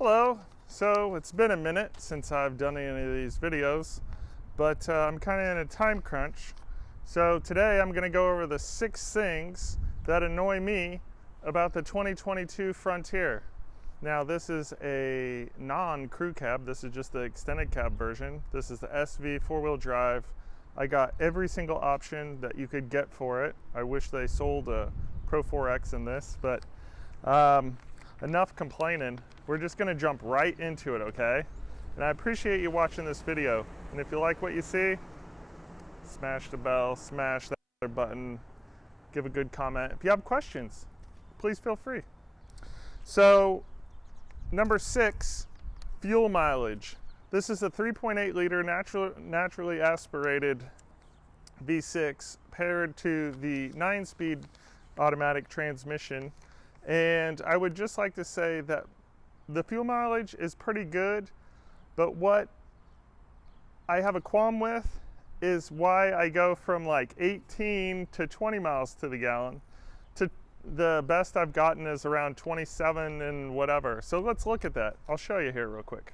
Hello. So it's been a minute since I've done any of these videos, but I'm kind of in a time crunch. So today I'm going to go over the 6 things that annoy me about the 2022 Frontier. Now this is a non-crew cab. This is just the extended cab version. This is the SV 4-wheel drive. I got every single option that you could get for it. I wish they sold a Pro 4X in this, but enough complaining. We're just gonna jump right into it, okay? And I appreciate you watching this video. And if you like what you see, smash the bell, smash that other button, give a good comment. If you have questions, please feel free. So, number 6, fuel mileage. This is a 3.8 liter naturally aspirated V6 paired to the 9-speed automatic transmission. And I would just like to say that the fuel mileage is pretty good, but what I have a qualm with is why I go from like 18 to 20 miles to the gallon to the best I've gotten is around 27 and whatever. So let's look at that. I'll show you here real quick.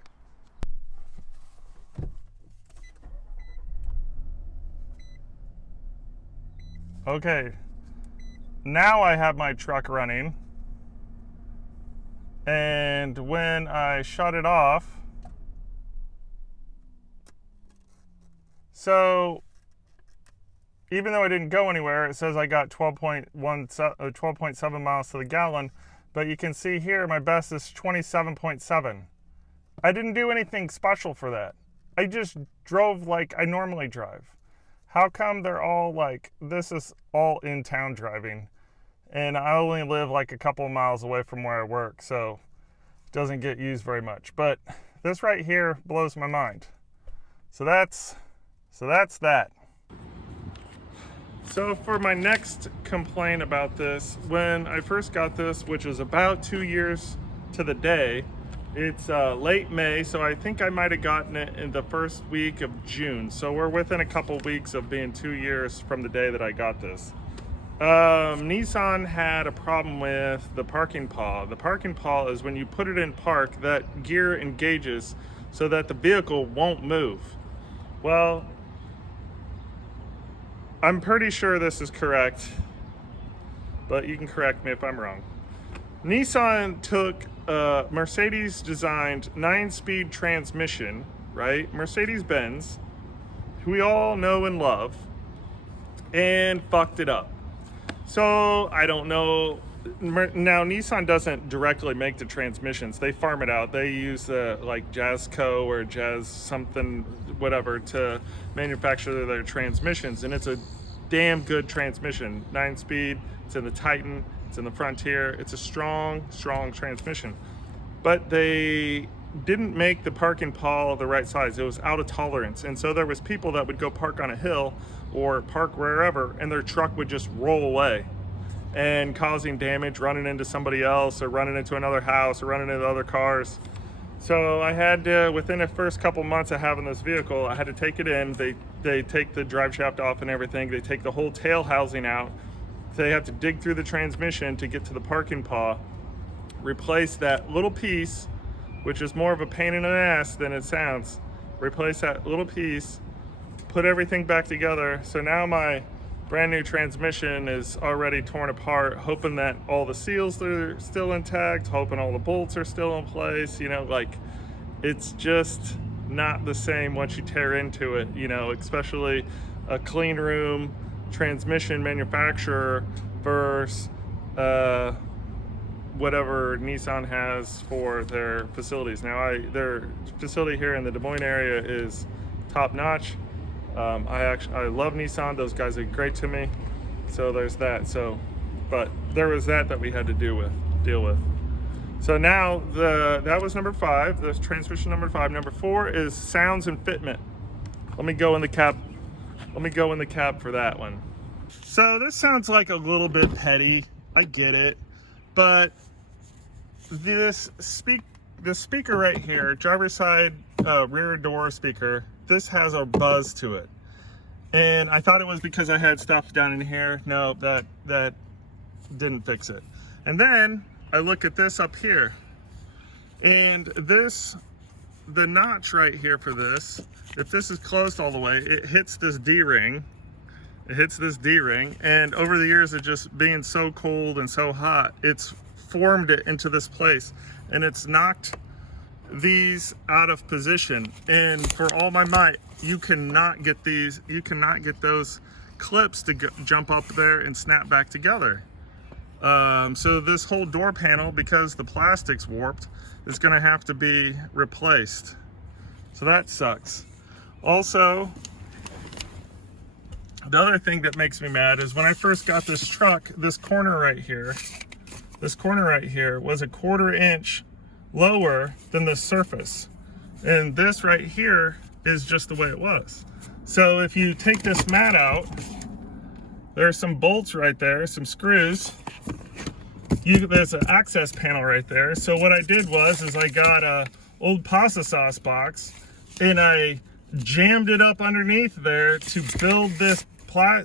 Okay, now I have my truck running. And when I shut it off, so even though I didn't go anywhere, it says I got 12.7 miles to the gallon, but you can see here my best is 27.7. I didn't do anything special for that. I just drove like I normally drive. How come they're all like, this is all in town driving? And I only live like a couple of miles away from where I work, so it doesn't get used very much. But this right here blows my mind. So that's that. So for my next complaint about this, when I first got this, which was about 2 years to the day, it's late May, so I think I might have gotten it in the first week of June. So we're within a couple weeks of being 2 years from the day that I got this. Nissan had a problem with the parking paw. The parking paw is when you put it in park, that gear engages so that the vehicle won't move. Well, I'm pretty sure this is correct, but you can correct me if I'm wrong. Nissan took a Mercedes designed 9-speed transmission, right? Mercedes-Benz, who we all know and love, and fucked it up. So I don't know. Now Nissan doesn't directly make the transmissions. They farm it out. They use like Jazzco or Jazz something, whatever, to manufacture their transmissions. And it's a damn good transmission. 9-speed. It's in the Titan. It's in the Frontier. It's a strong transmission. But they didn't make the parking paw the right size. It was out of tolerance. And so there was people that would go park on a hill or park wherever, and their truck would just roll away and causing damage, running into somebody else or running into another house or running into other cars. So I had to, within the first couple months of having this vehicle, I had to take it in. They take the drive shaft off and everything. They take the whole tail housing out. They have to dig through the transmission to get to the parking paw, replace that little piece, which is more of a pain in the ass than it sounds. Replace that little piece, put everything back together. So now my brand new transmission is already torn apart, hoping that all the seals are still intact, hoping all the bolts are still in place. You know, like, it's just not the same once you tear into it, you know, especially a clean room transmission manufacturer versus whatever Nissan has for their facilities. Now their facility here in the Des Moines area is top notch. I love Nissan. Those guys are great to me. So there's that. So, but there was that we had to deal with. So now that was number 5. The transmission number 5. Number 4 is sounds and fitment. Let me go in the cab. Let me go in the cab for that one. So this sounds like a little bit petty. I get it, but the speaker right here, driver's side rear door speaker, this has a buzz to it. And I thought it was because I had stuff down in here. No, that didn't fix it. And then I look at this up here. And this, the notch right here for this, if this is closed all the way, it hits this D-ring. It hits this D-ring, and over the years of just being so cold and so hot, it's formed it into this place, and it's knocked these out of position. And for all my might, you cannot get those clips to jump up there and snap back together. So this whole door panel, because the plastic's warped, is gonna have to be replaced. So that sucks. Also, the other thing that makes me mad is when I first got this truck, this corner right here was a 1/4 inch lower than the surface. And this right here is just the way it was. So if you take this mat out, there's some bolts right there, some screws. There's an access panel right there. So what I did is I got a old pasta sauce box and I jammed it up underneath there to build this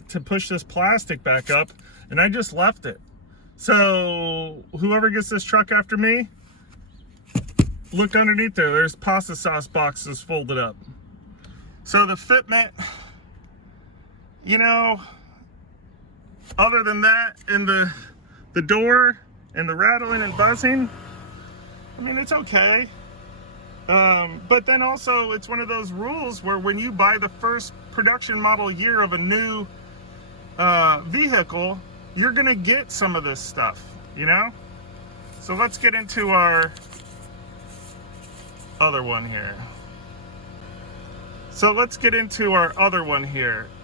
to push this plastic back up, and I just left it. So whoever gets this truck after me, look underneath there, there's pasta sauce boxes folded up. So the fitment, you know, other than that, and the door and the rattling and buzzing, I mean, it's okay. But then also it's one of those rules where when you buy the first production model year of a new vehicle, you're gonna get some of this stuff, you know? So let's get into our other one here.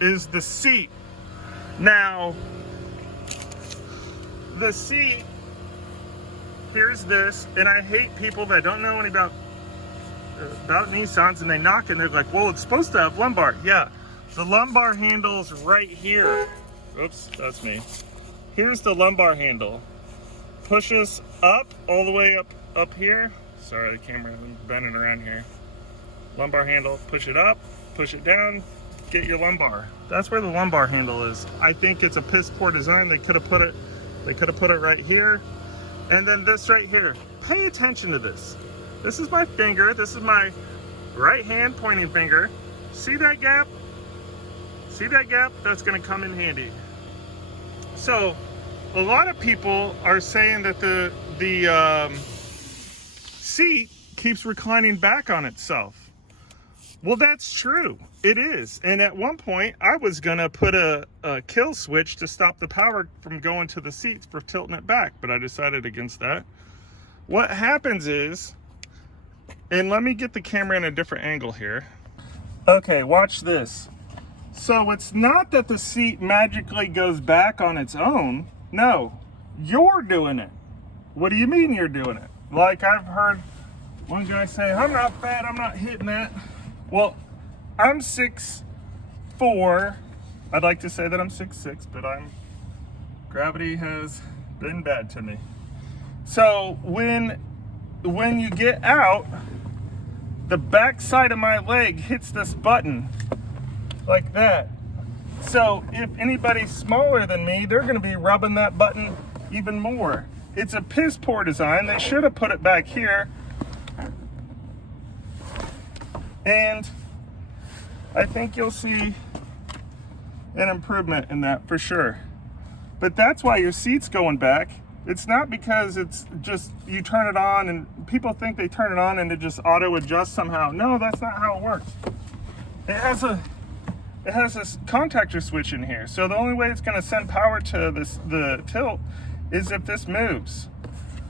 Is the seat. Now, the seat, here's this, and I hate people that don't know any about Nissans, and they knock and they're like, well, it's supposed to have lumbar. Yeah, the lumbar handle's right here. Oops, that's me. Here's the lumbar handle. Pushes up, all the way up here. Sorry, the camera's bending around here. Lumbar handle, push it up, push it down, get your lumbar. That's where the lumbar handle is. I think it's a piss poor design. They could have put it right here. And then this right here. Pay attention to this. This is my finger. This is my right hand pointing finger. See that gap? See that gap? That's going to come in handy. So, a lot of people are saying that the seat keeps reclining back on itself. Well, that's true. It is. And at one point, I was going to put a kill switch to stop the power from going to the seats for tilting it back, but I decided against that. What happens is, and let me get the camera in a different angle here. Okay, watch this. So it's not that the seat magically goes back on its own. No, you're doing it. What do you mean you're doing it? Like I've heard one guy say, I'm not fat, I'm not hitting that. Well, I'm 6'4". I'd like to say that I'm 6'6", but gravity has been bad to me. So when you get out, the back side of my leg hits this button like that. So if anybody's smaller than me, they're gonna be rubbing that button even more. It's a piss poor design. They should have put it back here. And I think you'll see an improvement in that for sure. But that's why your seat's going back. It's not because it's just you turn it on and people think they turn it on and it just auto adjusts somehow. No, that's not how it works. It has this contactor switch in here. So the only way it's going to send power to the tilt is if this moves.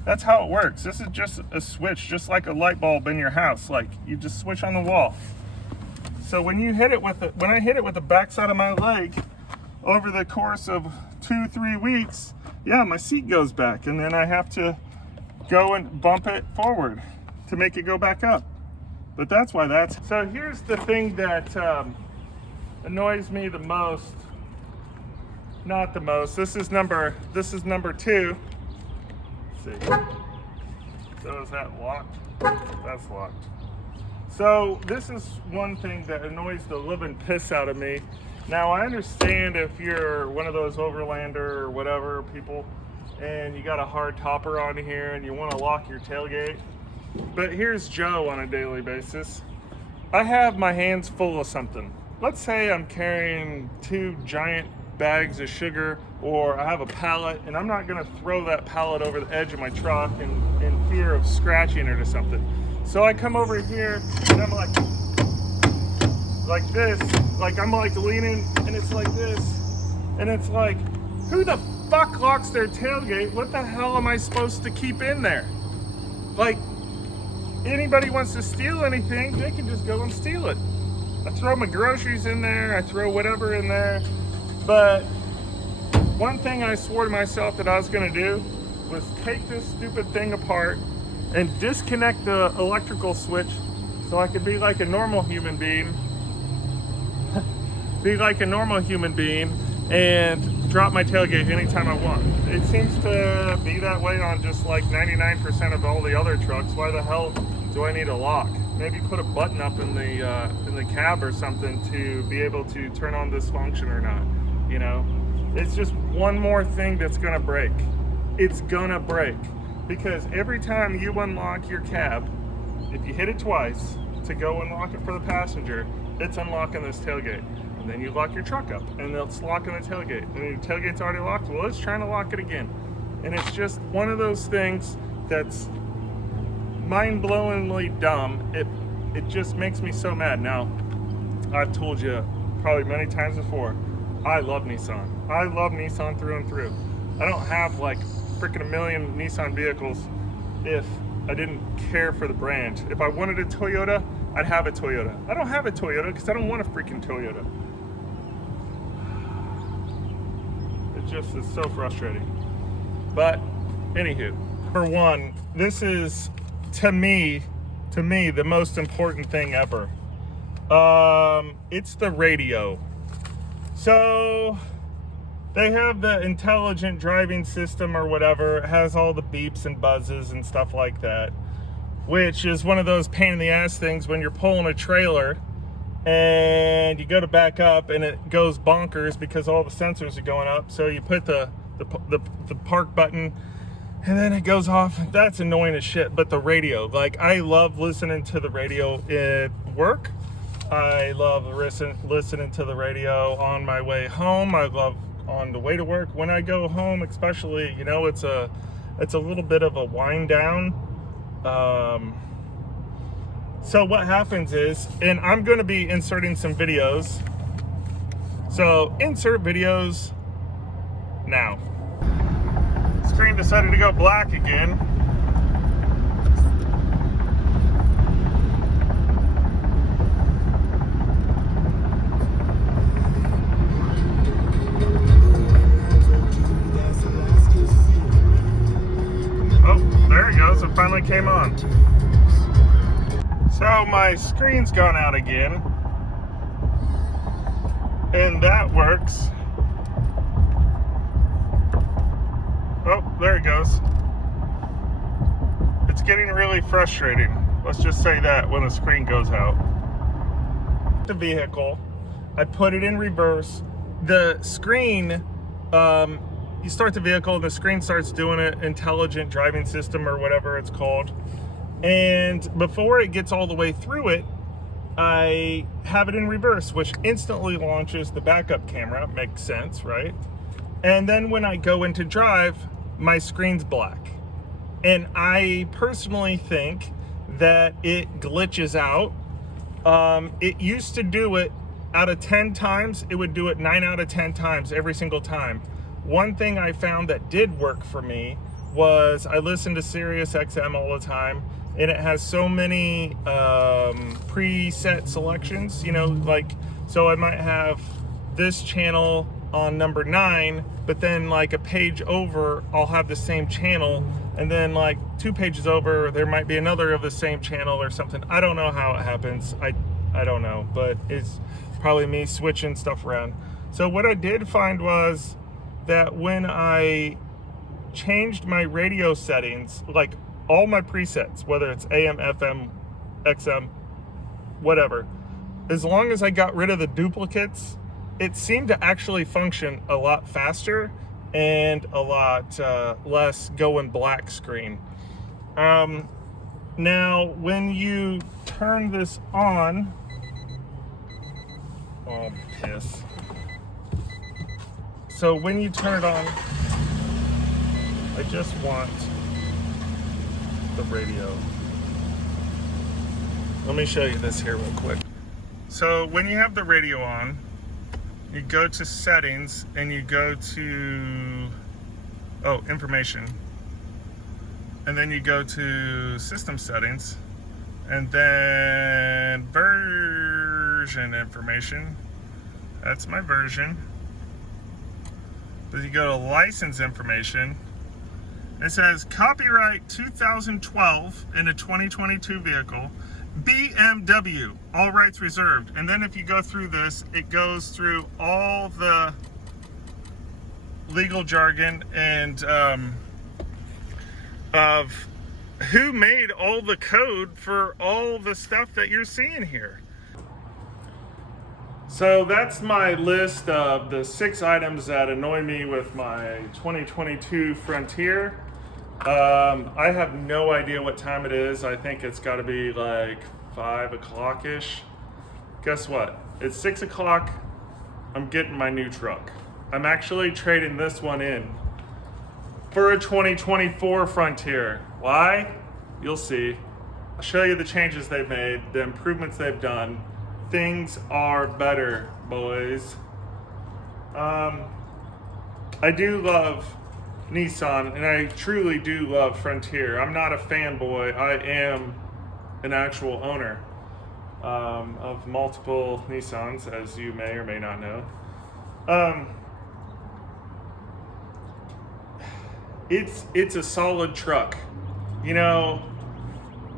That's how it works. This is just a switch, just like a light bulb in your house. Like you just switch on the wall. So when I hit it with the backside of my leg over the course of 2-3 weeks, yeah, my seat goes back, and then I have to go and bump it forward to make it go back up. But that's why that's. So here's the thing that annoys me the most. Not the most. This is number 2. Let's see. So is that locked? That's locked. So this is one thing that annoys the living piss out of me. Now I understand if you're one of those overlander or whatever people and you got a hard topper on here and you want to lock your tailgate, But here's Joe on a daily basis. I have my hands full of something. Let's say I'm carrying 2 giant bags of sugar, or I have a pallet, and I'm not gonna throw that pallet over the edge of my truck in fear of scratching it or something. So I come over here and I'm like this, like I'm like leaning, and it's like this, and it's like, who the fuck locks their tailgate? What the hell am I supposed to keep in there? Like, anybody wants to steal anything, they can just go and steal it. I throw my groceries in there, I throw whatever in there. But one thing I swore to myself that I was gonna do was take this stupid thing apart and disconnect the electrical switch so I could be like a normal human being. And drop my tailgate anytime I want. It seems to be that way on just like 99% of all the other trucks. Why the hell do I need a lock? Maybe put a button up in the cab or something to be able to turn on this function or not. You know, it's just one more thing that's gonna break. It's gonna break, because every time you unlock your cab, if you hit it twice to go unlock it for the passenger, it's unlocking this tailgate. And then you lock your truck up, and it's locking the tailgate. And your tailgate's already locked. Well, it's trying to lock it again. And it's just one of those things that's mind-blowingly dumb. It just makes me so mad. Now, I've told you probably many times before, I love Nissan. I love Nissan through and through. I don't have like freaking a million Nissan vehicles if I didn't care for the brand. If I wanted a Toyota, I'd have a Toyota. I don't have a Toyota because I don't want a freaking Toyota. It just is so frustrating. But anywho, number one, this is to me the most important thing ever. It's the radio. So they have the intelligent driving system or whatever. It has all the beeps and buzzes and stuff like that, which is one of those pain in the ass things when you're pulling a trailer and you go to back up and it goes bonkers because all the sensors are going up. So you put the park button and then it goes off. That's annoying as shit. But the radio, like, I love listening to the radio at work. I love listening to the radio on my way home. I love on the way to work. When I go home, especially, you know, it's a little bit of a wind down. So what happens is, and I'm going to be inserting some videos. So insert videos now. Screen decided to go black again. It finally came on. So my screen's gone out again, and that works. Oh, there it goes. It's getting really frustrating. Let's just say that when the screen goes out. The vehicle, I put it in reverse. The screen, you start the vehicle and the screen starts doing an intelligent driving system or whatever it's called. And before it gets all the way through it, I have it in reverse, which instantly launches the backup camera. Makes sense, right? And then when I go into drive, my screen's black. And I personally think that it glitches out. It used to do it out of 10 times, it would do it 9 out of 10 times every single time. One thing I found that did work for me was I listen to Sirius XM all the time, and it has so many preset selections, you know, like, so I might have this channel on number 9, but then like a page over, I'll have the same channel, and then like 2 pages over, there might be another of the same channel or something. I don't know how it happens. I don't know, but it's probably me switching stuff around. So what I did find was that when I changed my radio settings, like all my presets, whether it's AM, FM, XM, whatever, as long as I got rid of the duplicates, it seemed to actually function a lot faster and a lot less going black screen. Now, when you turn this on, oh, piss. So when you turn it on, I just want the radio. Let me show you this here real quick. So when you have the radio on, you go to settings and you go to, information. And then you go to system settings and then version information. That's my version. Then you go to license information. It says copyright 2012 in a 2022 vehicle, BMW, all rights reserved. And then if you go through this, it goes through all the legal jargon and of who made all the code for all the stuff that you're seeing here. So that's my list of the 6 items that annoy me with my 2022 Frontier. I have no idea what time it is. I think it's got to be like 5 o'clock-ish. Guess what? It's 6 o'clock. I'm getting my new truck. I'm actually trading this one in for a 2024 Frontier. Why? You'll see. I'll show you the changes they've made, the improvements they've done. Things are better, boys. I do love Nissan, and I truly do love Frontier. I'm not a fanboy. I am an actual owner of multiple Nissans, as you may or may not know. It's a solid truck. You know,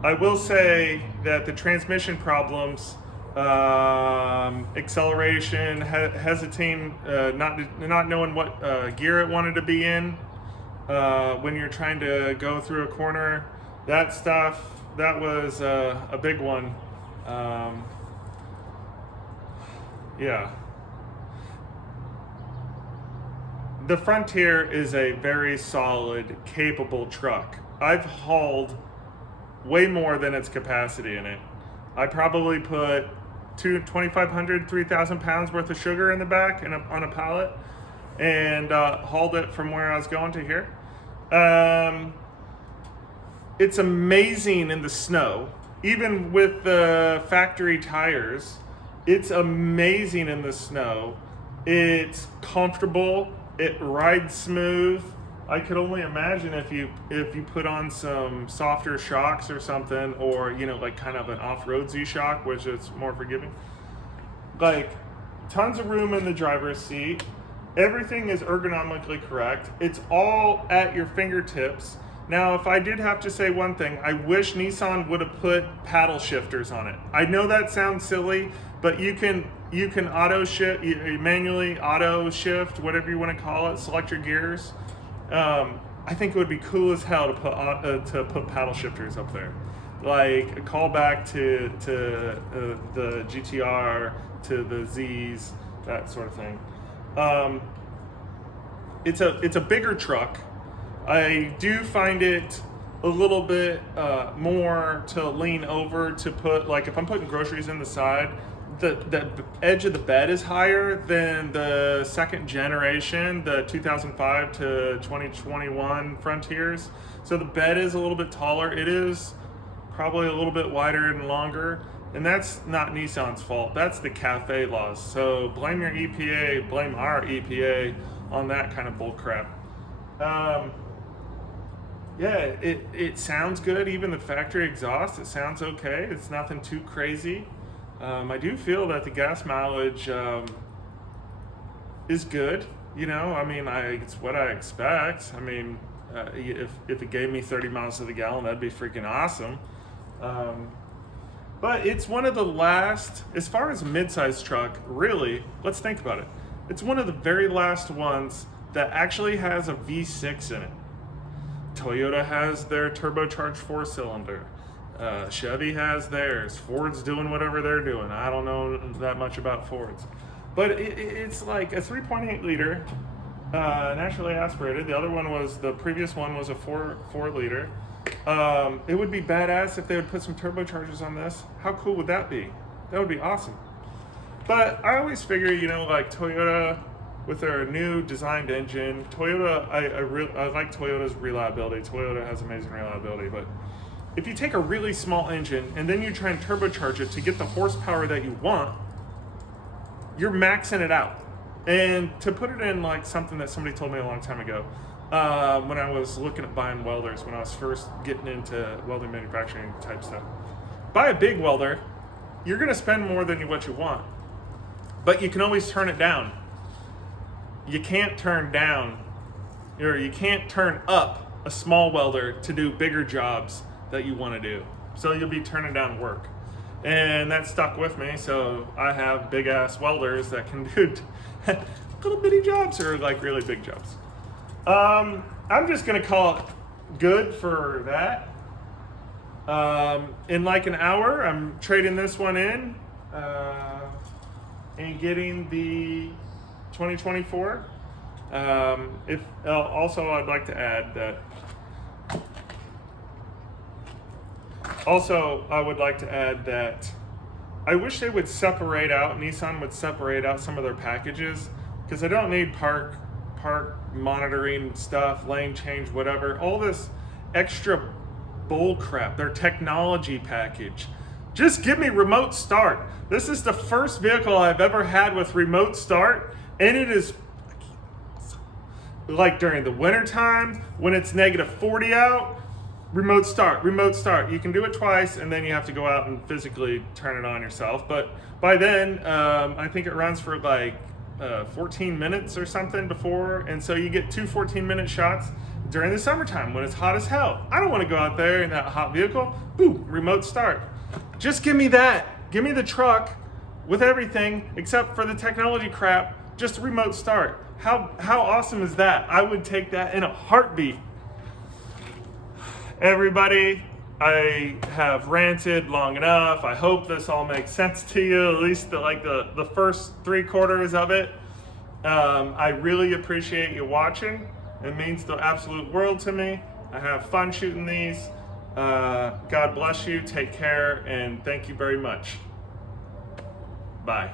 I will say that the transmission problems, acceleration, hesitating, not knowing what gear it wanted to be in when you're trying to go through a corner, that stuff, that was a big one. Yeah. The Frontier is a very solid, capable truck. I've hauled way more than its capacity in it. I probably put 2,500, 3,000 pounds worth of sugar in the back on a pallet and hauled it from where I was going to here. It's amazing in the snow, even with the factory tires. It's amazing in the snow. It's comfortable. It rides smooth. I could only imagine if you put on some softer shocks or something, or like kind of an off-road Z-shock, which is more forgiving. Like, tons of room in the driver's seat. Everything is ergonomically correct. It's all at your fingertips. Now, if I did have to say one thing, I wish Nissan would have put paddle shifters on it. I know that sounds silly, but you can auto shift, manually auto shift, whatever you want to call it, select your gears. I think it would be cool as hell to put paddle shifters up there, like a callback to the GTR, to the Z's, that sort of thing. It's a bigger truck. I do find it a little bit more to lean over to put, like if I'm putting groceries in the side, the edge of the bed is higher than the second generation, the 2005 to 2021 Frontiers. So the bed is a little bit taller. It is probably a little bit wider and longer. And that's not Nissan's fault. That's the CAFE laws. So blame your EPA, blame our EPA on that kind of bull crap. Yeah, it sounds good. Even the factory exhaust, it sounds okay. It's nothing too crazy. I do feel that the gas mileage is good. I mean, it's what I expect. I mean, if it gave me 30 miles to the gallon, that'd be freaking awesome. But it's one of the last, as far as a mid-size truck, really, let's think about it. It's one of the very last ones that actually has a V6 in it. Toyota has their turbocharged 4-cylinder. Chevy has theirs. Ford's doing whatever they're doing. I don't know that much about Fords. But it's like a 3.8 liter, naturally aspirated. The other one the previous one was a 4 liter. It would be badass if they would put some turbochargers on this. How cool would that be? That would be awesome. But I always figure, you know, like Toyota with their new designed engine, Toyota, I like Toyota's reliability. Toyota has amazing reliability, but if you take a really small engine and then you try and turbocharge it to get the horsepower that you want, you're maxing it out. And to put it in like something that somebody told me a long time ago, when I was looking at buying welders, when I was first getting into welding manufacturing type stuff, buy a big welder, you're gonna spend more than what you want, but you can always turn it down. You can't turn down, or you can't turn up a small welder to do bigger jobs that you want to do. So you'll be turning down work. And that stuck with me, so I have big ass welders that can do little bitty jobs or like really big jobs. I'm just gonna call it good for that. In like an hour, I'm trading this one in and getting the 2024. Also, I'd like to add that. Also, I would like to add that I wish they would separate out. Nissan would separate out some of their packages, because I don't need park monitoring stuff, lane change, whatever. All this extra bull crap. Their technology package. Just give me remote start. This is the first vehicle I've ever had with remote start, and it is like during the winter time when it's -40 out. Remote start. You can do it twice, and then you have to go out and physically turn it on yourself. But by then, I think it runs for like 14 minutes or something before, and so you get two 14-minute shots during the summertime when it's hot as hell. I don't want to go out there in that hot vehicle. Boom, remote start. Just give me that. Give me the truck with everything except for the technology crap. Just remote start. How awesome is that? I would take that in a heartbeat. Everybody, I have ranted long enough. I hope this all makes sense to you, at least the first 3/4 of it. I really appreciate you watching. It means the absolute world to me. I have fun shooting these. God bless you, take care, and thank you very much. Bye.